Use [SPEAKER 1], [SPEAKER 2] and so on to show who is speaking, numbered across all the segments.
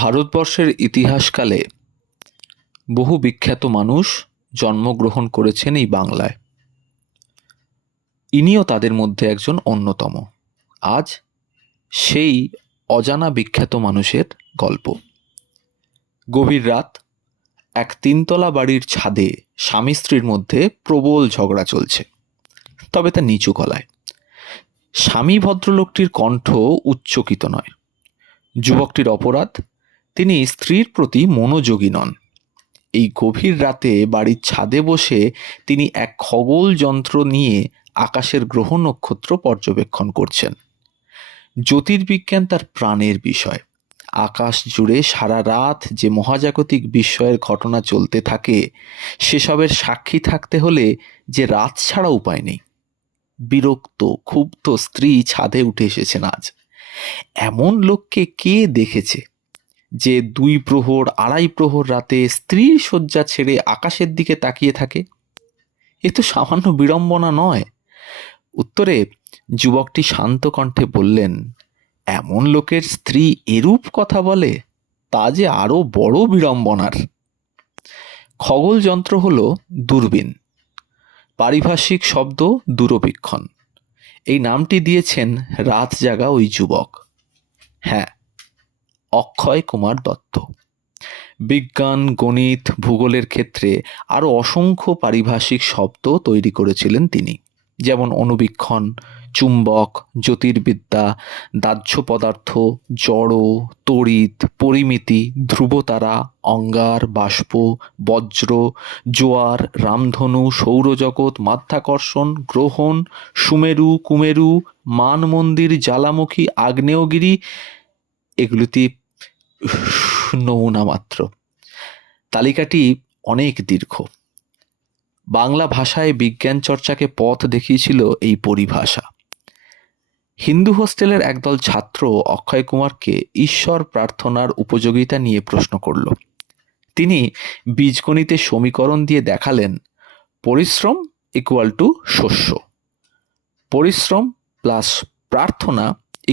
[SPEAKER 1] ভারতবর্ষের ইতিহাসকালে বহু বিখ্যাত মানুষ জন্মগ্রহণ করেছেন এই বাংলায় ইনিও তাদের মধ্যে একজন অন্যতম আজ সেই অজানা বিখ্যাত মানুষের গল্প গভীর রাত এক তিনতলা বাড়ির ছাদে স্বামী স্ত্রীর মধ্যে প্রবল ঝগড়া চলছে তবে তা নিচু গলায় স্বামী ভদ্রলোকটির কণ্ঠ উচ্চকিত নয় যুবকটির অপরাধ তিনি স্ত্রীর প্রতি মনোযোগী নন এই গভীর রাতে বাড়ির ছাদে বসে তিনি এক খগোল যন্ত্র নিয়ে আকাশের গ্রহ নক্ষত্র পর্যবেক্ষণ করছেন জ্যোতির্বিজ্ঞান তার প্রাণের বিষয় আকাশ জুড়ে সারা রাত যে মহাজাগতিক বিস্ময়ের ঘটনা চলতে থাকে সেসবের সাক্ষী থাকতে হলে যে রাত ছাড়া উপায় নেই বিরক্ত ক্ষুব্ধ স্ত্রী ছাদে উঠে এসেছেন আজ এমন লোককে কে দেখেছে যে দুই প্রহর আড়াই প্রহর রাতে স্ত্রীর শয্যা ছেড়ে আকাশের দিকে তাকিয়ে থাকে এ তো সামান্য বিড়ম্বনা নয় উত্তরে যুবকটি শান্ত কণ্ঠে বললেন এমন লোকের স্ত্রী এরূপ কথা বলে তা যে আরও বড় বিড়ম্বনার খগল যন্ত্র হল দূরবীন পারিভাষিক শব্দ দূরবীক্ষণ এই নামটি দিয়েছেন রাত জাগা ওই যুবক হ্যাঁ অক্ষয় কুমার দত্ত বিজ্ঞান গণিত ভূগোলের ক্ষেত্রে আরও অসংখ্য পারিভাষিক শব্দ তৈরি করেছিলেন তিনি যেমন অনুবীক্ষণ চুম্বক জ্যোতির্বিদ্যা দাহ্য পদার্থ জড় তড়িৎ পরিমিতি ধ্রুবতারা অঙ্গার বাষ্প বজ্র জোয়ার রামধনু সৌরজগৎ মাধ্যাকর্ষণ গ্রহণ সুমেরু কুমেরু মান মন্দির জ্বালামুখী আগ্নেয়গিরি এগুলিতে নমুনা মাত্র তালিকাটি অনেক দীর্ঘ বাংলা ভাষায় বিজ্ঞান চর্চাকে পথ দেখিয়েছিল এই পরিভাষা হিন্দু হোস্টেলের একদল ছাত্র অক্ষয় কুমারকে ঈশ্বর প্রার্থনার উপযোগিতা নিয়ে প্রশ্ন করল তিনি বীজগণিতে সমীকরণ দিয়ে দেখালেন পরিশ্রম ইকুয়াল টু শস্য পরিশ্রম প্লাস প্রার্থনা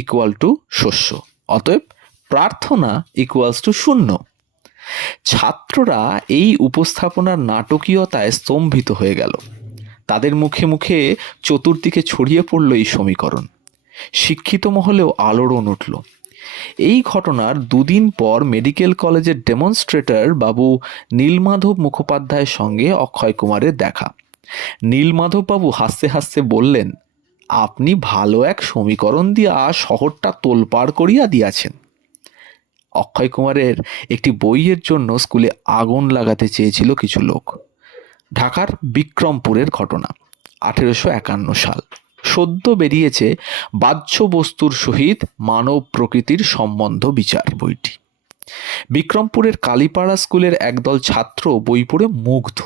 [SPEAKER 1] ইকুয়াল টু শস্য অতএব প্রার্থনা ইকুয়ালস টু শূন্য ছাত্ররা এই উপস্থাপনার নাটকীয়তায় স্তম্ভিত হয়ে গেল তাদের মুখে মুখে চতুর্দিকে ছড়িয়ে পড়ল এই সমীকরণ শিক্ষিত মহলেও আলোড়ন উঠল এই ঘটনার দুদিন পর মেডিকেল কলেজের ডেমনস্ট্রেটর বাবু নীলমাধব মুখোপাধ্যায়ের সঙ্গে অক্ষয় কুমারের দেখা নীলমাধববাবু হাসতে হাসতে বললেন আপনি ভালো এক সমীকরণ দিয়া শহরটা তোলপাড় করিয়া দিয়াছেন অক্ষয় কুমারের একটি বইয়ের জন্য স্কুলে আগুন লাগাতে চেয়েছিল কিছু লোক ঢাকার বিক্রমপুরের ঘটনা আঠেরোশো একান্ন সাল সদ্য বেরিয়েছে বাহ্য বস্তুর সহিত মানব প্রকৃতির সম্বন্ধ বিচার বইটি বিক্রমপুরের কালীপাড়া স্কুলের একদল ছাত্র বই পড়ে মুগ্ধ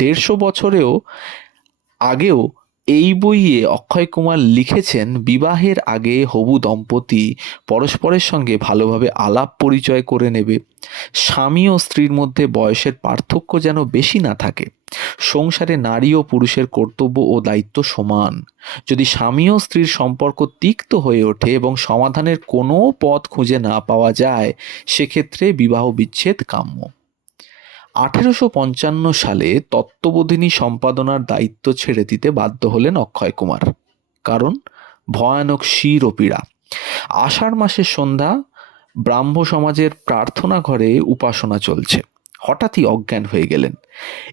[SPEAKER 1] দেড়শো বছরেও আগেও এই বইয়ে অক্ষয় কুমার লিখেছেন বিবাহের আগে হবু দম্পতি পরস্পরের সঙ্গে ভালোভাবে আলাপ পরিচয় করে নেবে স্বামী ও স্ত্রীর মধ্যে বয়সের পার্থক্য যেন বেশি না থাকে সংসারে নারী ও পুরুষের কর্তব্য ও দায়িত্ব সমান যদি স্বামী ও স্ত্রীর সম্পর্ক তিক্ত হয়ে ওঠে এবং সমাধানের কোনো পথ খুঁজে না পাওয়া যায় সেক্ষেত্রে বিবাহ বিচ্ছেদ কাম্য আঠেরোশো পঞ্চান্ন সালে তত্ত্ববোধিনী সম্পাদনার দায়িত্ব ছেড়ে দিতে বাধ্য হলেন অক্ষয় কুমার কারণ ভয়ানক শির ও পীড়া আষাঢ় মাসের সন্ধ্যা ব্রাহ্ম সমাজের প্রার্থনা ঘরে উপাসনা চলছে হঠাৎই অজ্ঞান হয়ে গেলেন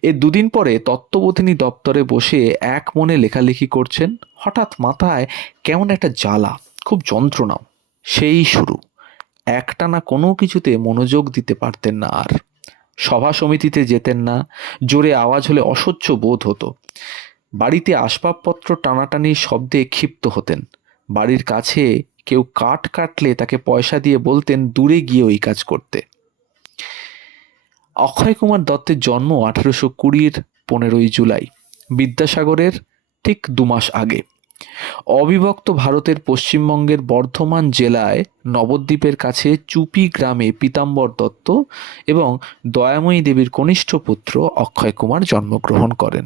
[SPEAKER 1] এ দুদিন পরে তত্ত্ববোধিনী দপ্তরে বসে এক মনে লেখালেখি করছেন হঠাৎ মাথায় কেমন একটা জ্বালা খুব যন্ত্রণাও সেই শুরু একটানা কোনো কিছুতে মনোযোগ দিতে পারতেন না আর সভা সমিতিতে যেতেন না জোরে আওয়াজ হলে অসহ্য বোধ হতো বাড়িতে আসবাবপত্র টানাটানির শব্দে ক্ষিপ্ত হতেন বাড়ির কাছে কেউ কাঠ কাটলে তাকে পয়সা দিয়ে বলতেন দূরে গিয়ে ওই কাজ করতে অক্ষয় কুমার দত্তের জন্ম আঠেরোশো কুড়ির পনেরোই জুলাই বিদ্যাসাগরের ঠিক দুমাস আগে অবিভক্ত ভারতের পশ্চিমবঙ্গের বর্ধমান জেলায় নবদ্বীপের কাছে চুপি গ্রামে পীতাম্বর দত্ত এবং দয়াময়ী দেবীর কনিষ্ঠ পুত্র অক্ষয় কুমার জন্মগ্রহণ করেন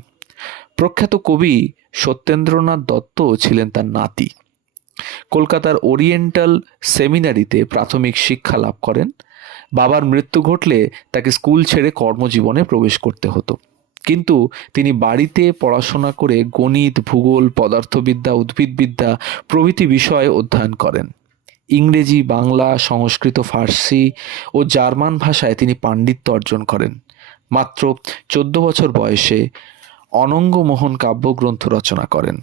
[SPEAKER 1] প্রখ্যাত কবি সত্যেন্দ্রনাথ দত্ত ছিলেন তার নাতি কলকাতার ওরিয়েন্টাল সেমিনারিতে প্রাথমিক শিক্ষা লাভ করেন বাবার মৃত্যু ঘটলে তাকে স্কুল ছেড়ে কর্মজীবনে প্রবেশ করতে হতো কিন্তু তিনি বাড়িতে পড়াশোনা করে গণিত ভূগোল পদার্থবিদ্যা উদ্ভিদবিদ্যা প্রভৃতি বিষয়ে অধ্যয়ন করেন ইংরেজি বাংলা সংস্কৃত ফার্সি ও জার্মান ভাষায় তিনি পাণ্ডিত্য অর্জন করেন মাত্র চোদ্দ বছর বয়সে অনঙ্গমোহন কাব্যগ্রন্থ রচনা করেন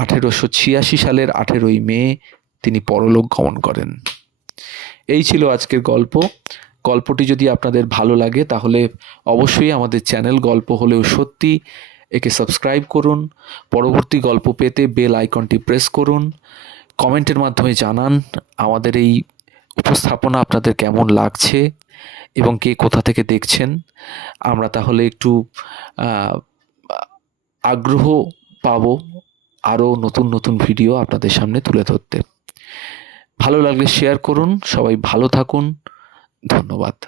[SPEAKER 1] আঠেরোশো ছিয়াশি সালের আঠেরোই মে তিনি পরলোক গমন করেন এই ছিল আজকের গল্প গল্পটি যদি আপনাদের ভালো লাগে তাহলে অবশ্যই আমাদের চ্যানেল গল্প হলেও সত্যি একে সাবস্ক্রাইব করুন পরবর্তী গল্প পেতে বেল আইকনটি প্রেস করুন কমেন্টের মাধ্যমে জানান আমাদের এই উপস্থাপনা আপনাদের কেমন লাগছে এবং কে কোথা থেকে দেখছেন আমরা তাহলে একটু আগ্রহ পাব আরও নতুন নতুন ভিডিও আপনাদের সামনে তুলে ধরতে ভালো লাগলে শেয়ার করুন সবাই ভালো থাকুন ধন্যবাদ